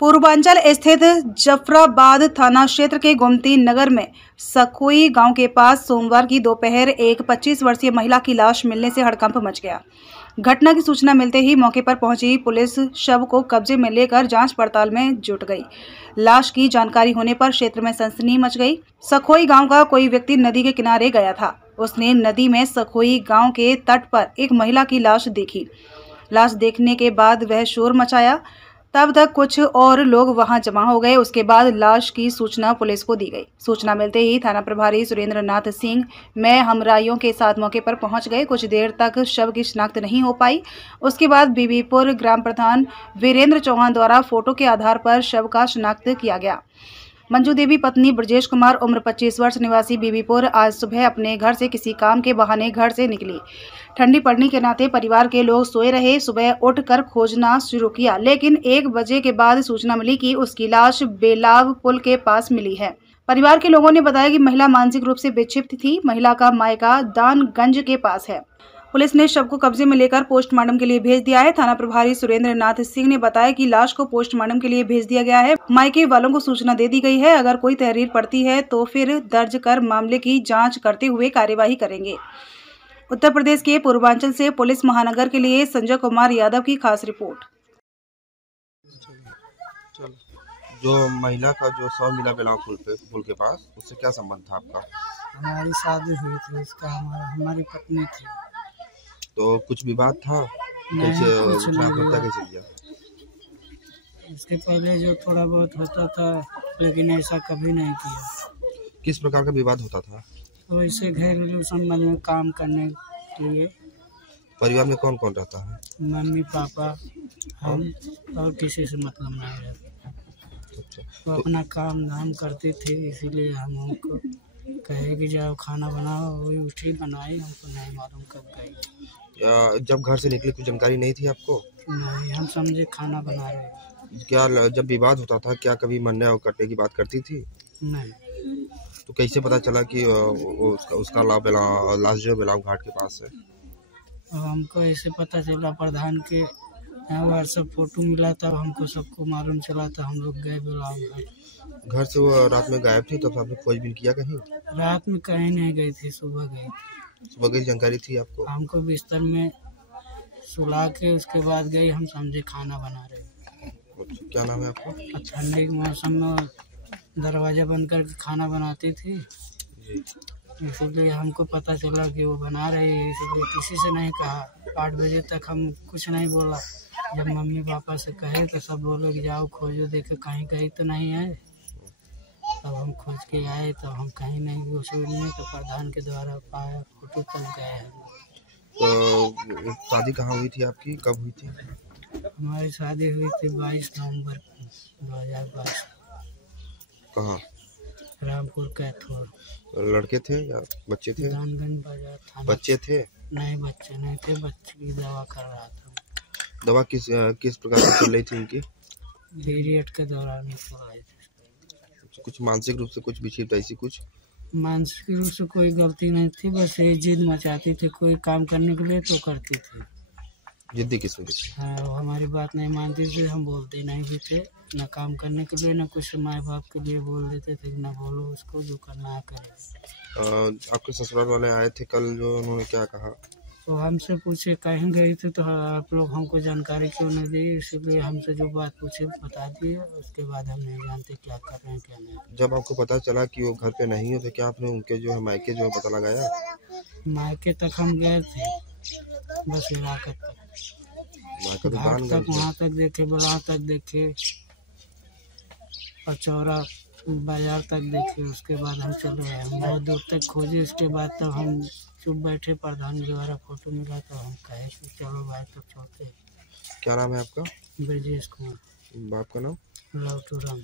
पूर्वांचल स्थित जफराबाद थाना क्षेत्र के गोमती नगर में सखोई गांव के पास सोमवार की दोपहर एक 25 वर्षीय महिला की लाश मिलने से हड़कंप मच गया। घटना की सूचना मिलते ही मौके पर पहुंची पुलिस शव को कब्जे में लेकर जांच पड़ताल में जुट गई। लाश की जानकारी होने पर क्षेत्र में सनसनी मच गई। सखोई गांव का कोई व्यक्ति नदी के किनारे गया था। उसने नदी में सखोई गांव के तट पर एक महिला की लाश देखी। लाश देखने के बाद वह शोर मचाया। तब तक कुछ और लोग वहां जमा हो गए। उसके बाद लाश की सूचना पुलिस को दी गई। सूचना मिलते ही थाना प्रभारी सुरेंद्र नाथ सिंह में हमराइयों के साथ मौके पर पहुंच गए। कुछ देर तक शव की शिनाख्त नहीं हो पाई। उसके बाद बीबीपुर ग्राम प्रधान वीरेंद्र चौहान द्वारा फोटो के आधार पर शव का शिनाख्त किया गया। मंजू देवी पत्नी ब्रजेश कुमार उम्र 25 वर्ष निवासी बीबीपुर आज सुबह अपने घर से किसी काम के बहाने घर से निकली। ठंडी पड़ने के नाते परिवार के लोग सोए रहे। सुबह उठकर खोजना शुरू किया, लेकिन 1 बजे के बाद सूचना मिली कि उसकी लाश बेलाव पुल के पास मिली है। परिवार के लोगों ने बताया कि महिला मानसिक रूप से विक्षिप्त थी। महिला का मायका दानगंज के पास है। पुलिस ने शव को कब्जे में लेकर पोस्टमार्टम के लिए भेज दिया है। थाना प्रभारी सुरेंद्र नाथ सिंह ने बताया कि लाश को पोस्टमार्टम के लिए भेज दिया गया है। मायके वालों को सूचना दे दी गई है। अगर कोई तहरीर पड़ती है तो फिर दर्ज कर मामले की जांच करते हुए कार्यवाही करेंगे। उत्तर प्रदेश के पूर्वांचल से पुलिस महानगर के लिए संजय कुमार यादव की खास रिपोर्ट। जो महिला का जो शव मिला बेलाव पुल के पास, उससे क्या संबंध था आपका? हमारी शादी हुई थी, उसका हमारी पत्नी थी। तो कुछ विवाद था? कैसे किया? इसके पहले जो थोड़ा बहुत होता था, लेकिन ऐसा कभी नहीं किया। किस प्रकार का विवाद होता था? तो इसे घरेलू संबंध में काम करने के लिए। परिवार में कौन कौन रहता है? मम्मी पापा, हम और किसी से मतलब नहीं रहता। तो अपना काम धाम करती थी, इसीलिए हम उनको कहे कि जाओ खाना बनाओ, वही उठी बनाई। हमको नहीं मालूम कब गई। जब घर से निकली कुछ जानकारी नहीं थी आपको? नहीं, हम समझे खाना बना रहे। क्या जब विवाद होता था क्या कभी मरने और कटने की बात करती थी? नहीं। तो कैसे पता चला कि उसका लाश जो बेलाव घाट के पास है? हमको ऐसे पता चला, प्रधान के यहाँ व्हाट्सएप फोटो मिला, तब हमको सबको मालूम चला, था हम लोग गए बेलाव घाट। घर से वो रात में गायब थी, तब आपने खोजबीन किया कहीं? रात में कहीं नहीं गई थी, सुबह गई। सुबह की जानकारी थी आपको? हमको बिस्तर में सुला के उसके बाद गई। हम समझे खाना बना रहे। क्या नाम है आपका? ठंडी के मौसम में दरवाजा बंद करके खाना बनाती थी, इसीलिए हमको पता चला कि वो बना रही है। इसलिए किसी से नहीं कहा। 8 बजे तक हम कुछ नहीं बोला। जब मम्मी पापा से कहे तो सब बोले कि जाओ खोजो, देखे कहीं कहीं तो नहीं है। तब हम खोज के आए, तब हम कहीं नहीं घुसे, तो प्रधान के द्वारा पाया फोटो, तब गए हैं। तो शादी कहाँ हुई थी आपकी, कब हुई थी? हमारी शादी हुई थी 22 नवंबर 2022। कहाँ? रामपुर कैथोर। लड़के थे या बच्चे थे? दानगंज बाजार था। बच्चे थे? नहीं, बच्चे नहीं थे। बच्चे की दवा कर रहा था। दवा किस प्रकार से चल रही थी उनकी? पीरियड के दौरान चल रही थी। कुछ मानसिक रूप से कुछ विक्षिप्त ऐसी कुछ? मानसिक रूप से कोई गलती नहीं थी, बस ये जिद मचाती थी। कोई काम करने के लिए तो करती थी। जिद्दी किस्म की? हाँ, वो हमारी बात नहीं मानती थी। हम बोलते नहीं भी थे, न काम करने के लिए, न कुछ माँ बाप के लिए बोल देते थे, न बोलो उसको, जो करना है करे। आपके ससुराल वाले आए थे कल, जो उन्होंने क्या कहा? तो हमसे पूछे कहीं गई थी, तो आप लोग हमको जानकारी क्यों नहीं दी? इसीलिए हमसे जो बात पूछे बता दिए। उसके बाद हम नहीं जानते क्या कर रहे हैं क्या नहीं। जब आपको पता चला कि वो घर पे नहीं है, तो क्या आपने उनके जो है मायके जो है पता लगाया? मायके तक हम गए थे, बस इलाका तक, घाट तक, वहाँ तक देखे, बला तक देखे, और चौरा बाजार तक देखे। उसके बाद हम चले आए। हम बहुत दूर तक खोजे। उसके बाद तब हम चुप बैठे। प्रधान द्वारा फोटो मिला तो हम कहे कि चलो भाई तब चलते। क्या नाम है आपका? ब्रजेश कुमार। बाप का नाम? लवटू राम।